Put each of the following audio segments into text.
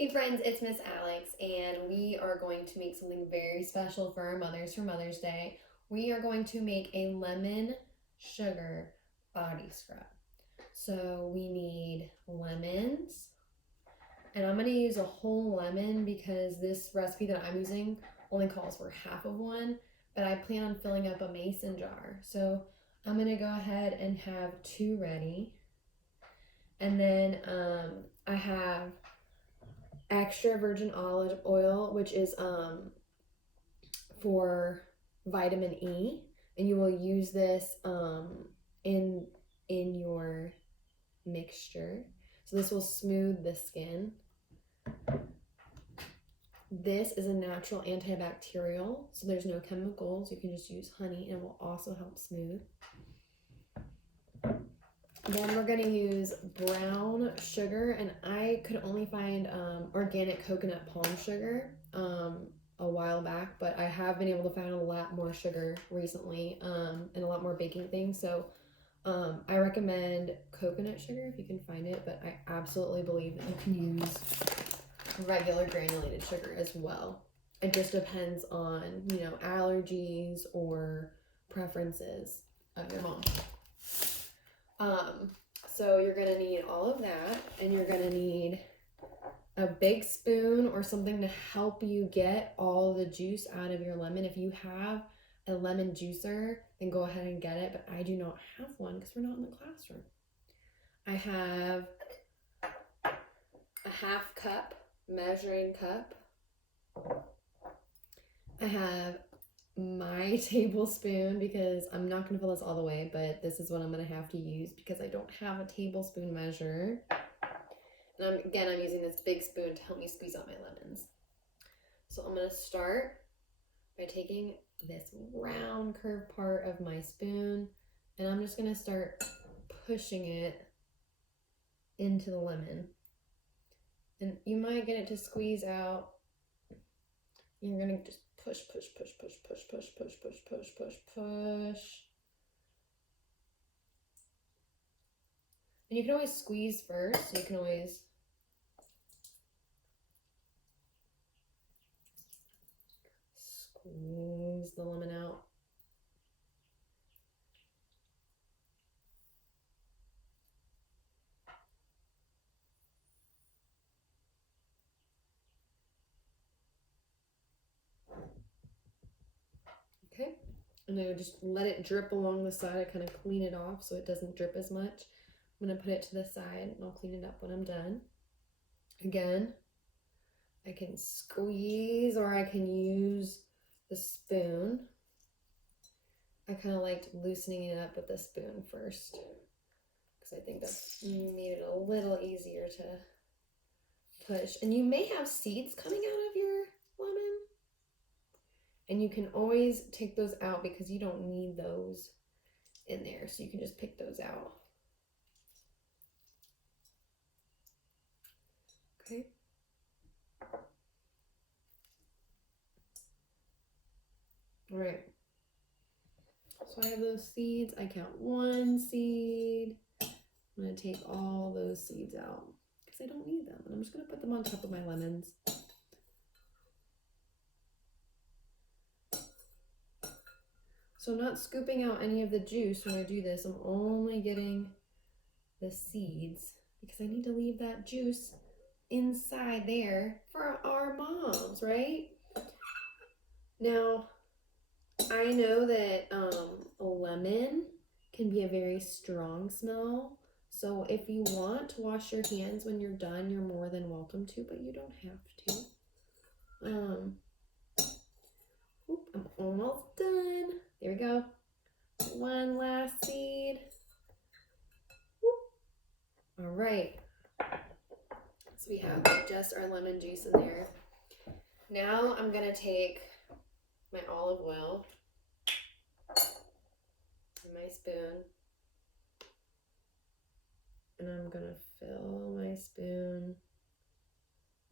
Hey friends, it's Miss Alex, and we are going to make something very special for our mothers for Mother's Day. We are going to make a lemon sugar body scrub. So we need lemons, and I'm going to use a whole lemon because this recipe that I'm using only calls for half of one, but I plan on filling up a mason jar. So I'm going to go ahead and have 2 ready. And then I have extra virgin olive oil, which is for vitamin E, and you will use this in your mixture. So this will smooth the skin. This is a natural antibacterial, so there's no chemicals. You can just use honey and it will also help smooth. Then we're going to use brown sugar, and I could only find organic coconut palm sugar a while back, but I have been able to find a lot more sugar recently and a lot more baking things. So I recommend coconut sugar if you can find it, but I absolutely believe that you can use regular granulated sugar as well. It just depends on, allergies or preferences of your mom. So you're going to need all of that, and you're going to need a big spoon or something to help you get all the juice out of your lemon. If you have a lemon juicer, then go ahead and get it, but I do not have one because we're not in the classroom. I have a half cup measuring cup. I have my tablespoon because I'm not going to fill this all the way, but this is what I'm going to have to use because I don't have a tablespoon measure. And I'm using this big spoon to help me squeeze out my lemons. So I'm going to start by taking this round curved part of my spoon, and I'm just going to start pushing it into the lemon. And you might get it to squeeze out. You're going to just push. And you can always squeeze first. You can always squeeze the lemon out. Okay, and I just let it drip along the side. I kind of clean it off so it doesn't drip as much. I'm going to put it to the side and I'll clean it up when I'm done. Again, I can squeeze or I can use the spoon. I kind of liked loosening it up with the spoon first because I think that made it a little easier to push. And you may have seeds coming out of your lemon, and you can always take those out because you don't need those in there, so you can just pick those out. Okay. All right. So I have those seeds. I count 1 seed. I'm going to take all those seeds out because I don't need them. And I'm just going to put them on top of my lemons. So I'm not scooping out any of the juice when I do this. I'm only getting the seeds because I need to leave that juice inside there for our moms, right? Now, I know that a lemon can be a very strong smell. So if you want to wash your hands when you're done, you're more than welcome to, but you don't have to. I'm almost done. There we go. 1 last seed. All right. So we have just our lemon juice in there. Now I'm going to take my olive oil and my spoon, and I'm going to fill my spoon,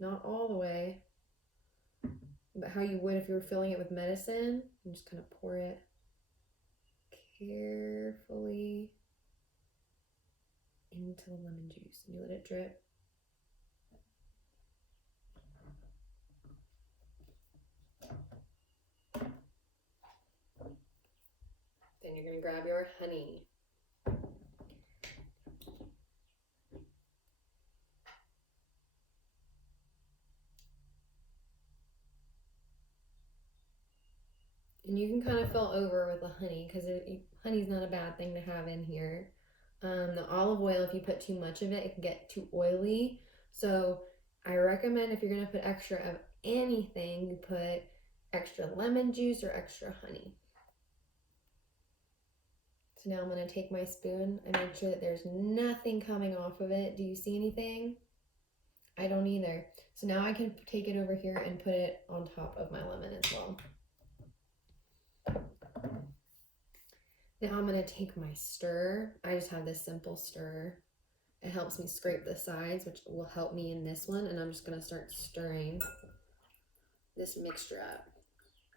not all the way, but how you would if you were filling it with medicine. You just kind of pour it carefully into the lemon juice and you let it drip. honey. And you can kind of fill over with the honey because honey's not a bad thing to have in here. The olive oil, if you put too much of it, it can get too oily. So I recommend if you're going to put extra of anything, you put extra lemon juice or extra honey. So now I'm going to take my spoon and make sure that there's nothing coming off of it. Do you see anything? I don't either. So now I can take it over here and put it on top of my lemon as well. Now I'm going to take my stir. I just have this simple stir. It helps me scrape the sides, which will help me in this one. And I'm just going to start stirring this mixture up.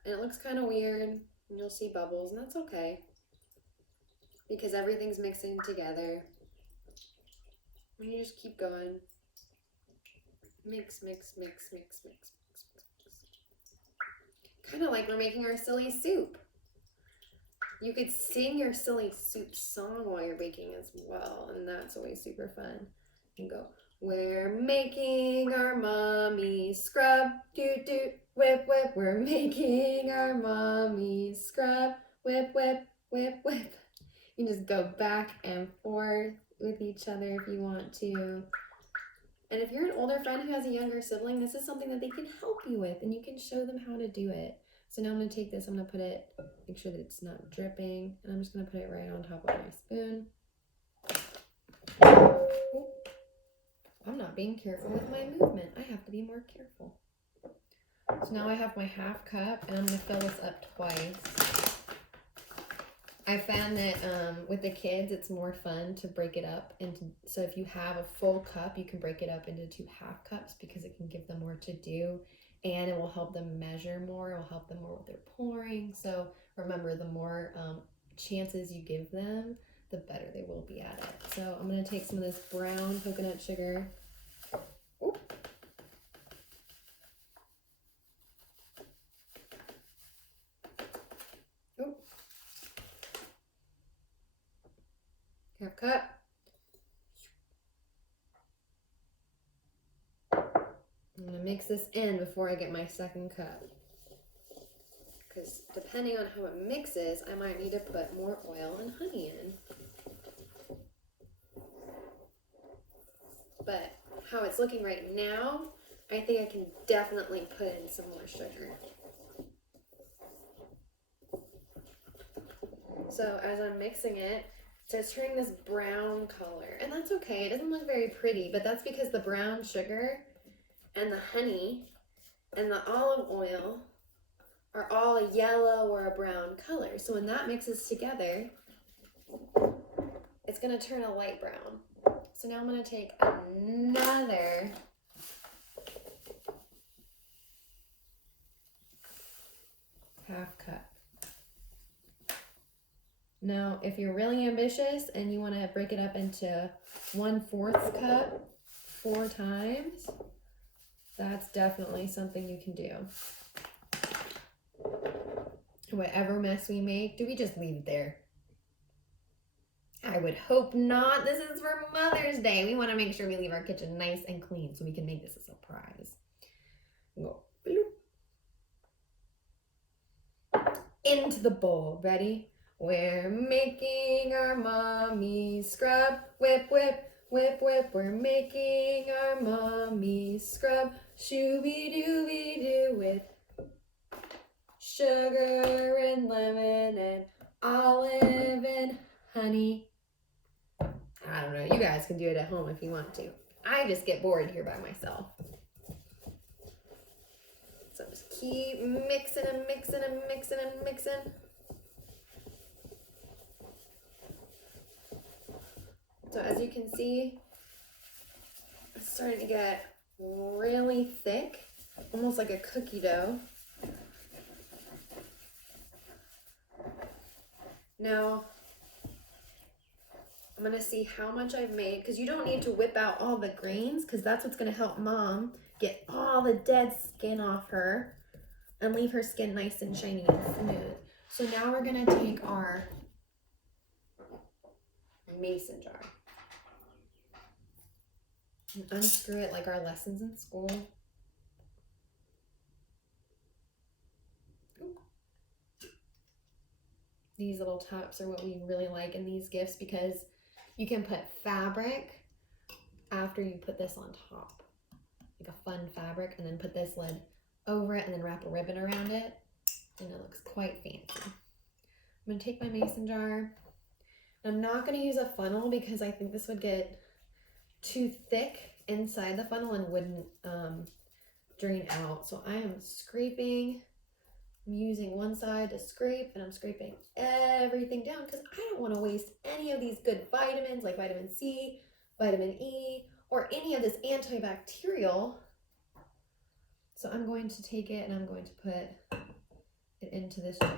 And it looks kind of weird. And you'll see bubbles, and that's okay. Because everything's mixing together. And you just keep going. Mix, mix, mix, mix, mix, mix, mix, mix. Kind of like we're making our silly soup. You could sing your silly soup song while you're baking as well, and that's always super fun. You can go, we're making our mommy scrub, doot doot, whip whip. We're making our mommy scrub, whip whip, whip whip. You can just go back and forth with each other if you want to. And if you're an older friend who has a younger sibling, this is something that they can help you with, and you can show them how to do it. So now I'm going to take this, I'm going to put it, make sure that it's not dripping, and I'm just going to put it right on top of my spoon. I'm not being careful with my movement. I have to be more careful. So now I have my half cup, and I'm going to fill this up twice. I found that with the kids, it's more fun to break it up into, so if you have a full cup, you can break it up into 2 half cups because it can give them more to do. And it will help them measure more. It will help them more with their pouring. So remember, the more chances you give them, the better they will be at it. So I'm going to take some of this brown coconut sugar. Oop. Oop. Half cup. I'm going to mix this in before I get my second cup. Because depending on how it mixes, I might need to put more oil and honey in. But how it's looking right now, I think I can definitely put in some more sugar. So as I'm mixing it, it's turning this brown color. And that's okay. It doesn't look very pretty, but that's because the brown sugar and the honey and the olive oil are all a yellow or a brown color. So when that mixes together, it's going to turn a light brown. So now I'm going to take another half cup. Now, if you're really ambitious and you want to break it up into 1/4 cup 4 times, that's definitely something you can do. Whatever mess we make, do we just leave it there? I would hope not. This is for Mother's Day. We want to make sure we leave our kitchen nice and clean so we can make this a surprise. Go bloop. Into the bowl. Ready? We're making our mommy scrub. Whip, whip. Whip, whip, we're making our mommy scrub. Shooby-dooby-doo with sugar and lemon and olive and honey. I don't know. You guys can do it at home if you want to. I just get bored here by myself. So just keep mixing and mixing and mixing and mixing. So as you can see, it's starting to get really thick, almost like a cookie dough. Now, I'm going to see how much I've made, because you don't need to whip out all the grains, because that's what's going to help Mom get all the dead skin off her and leave her skin nice and shiny and smooth. So now we're going to take our mason jar. And unscrew it like our lessons in school. These little tops are what we really like in these gifts because you can put fabric after you put this on top, like a fun fabric, and then put this lid over it and then wrap a ribbon around it, and it looks quite fancy. I'm going to take my mason jar. I'm not going to use a funnel because I think this would get too thick inside the funnel and wouldn't drain out. So I am scraping. I'm using one side to scrape, and I'm scraping everything down because I don't want to waste any of these good vitamins like vitamin C, vitamin E, or any of this antibacterial. So I'm going to take it and I'm going to put it into this jar.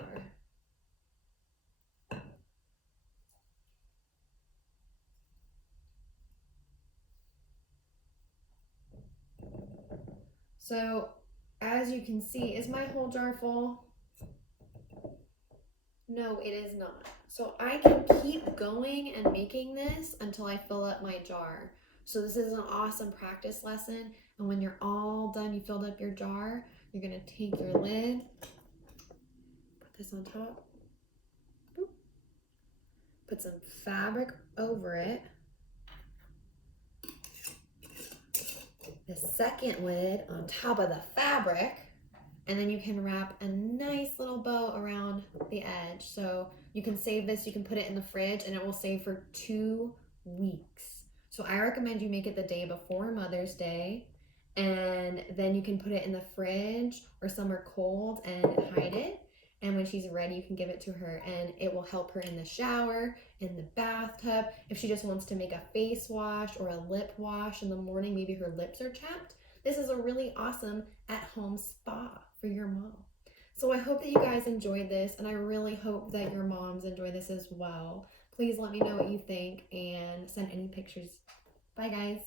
So as you can see, is my whole jar full? No, it is not. So I can keep going and making this until I fill up my jar. So this is an awesome practice lesson. And when you're all done, you filled up your jar, you're gonna take your lid, put this on top, boop, put some fabric over it. The second lid on top of the fabric, and then you can wrap a nice little bow around the edge. So you can save this, you can put it in the fridge, and it will save for 2 weeks. So I recommend you make it the day before Mother's Day, and then you can put it in the fridge or somewhere cold and hide it. And when she's ready, you can give it to her, and it will help her in the shower, in the bathtub. If she just wants to make a face wash or a lip wash in the morning, maybe her lips are chapped, this is a really awesome at-home spa for your mom. So I hope that you guys enjoyed this, and I really hope that your moms enjoy this as well. Please let me know what you think and send any pictures. Bye, guys.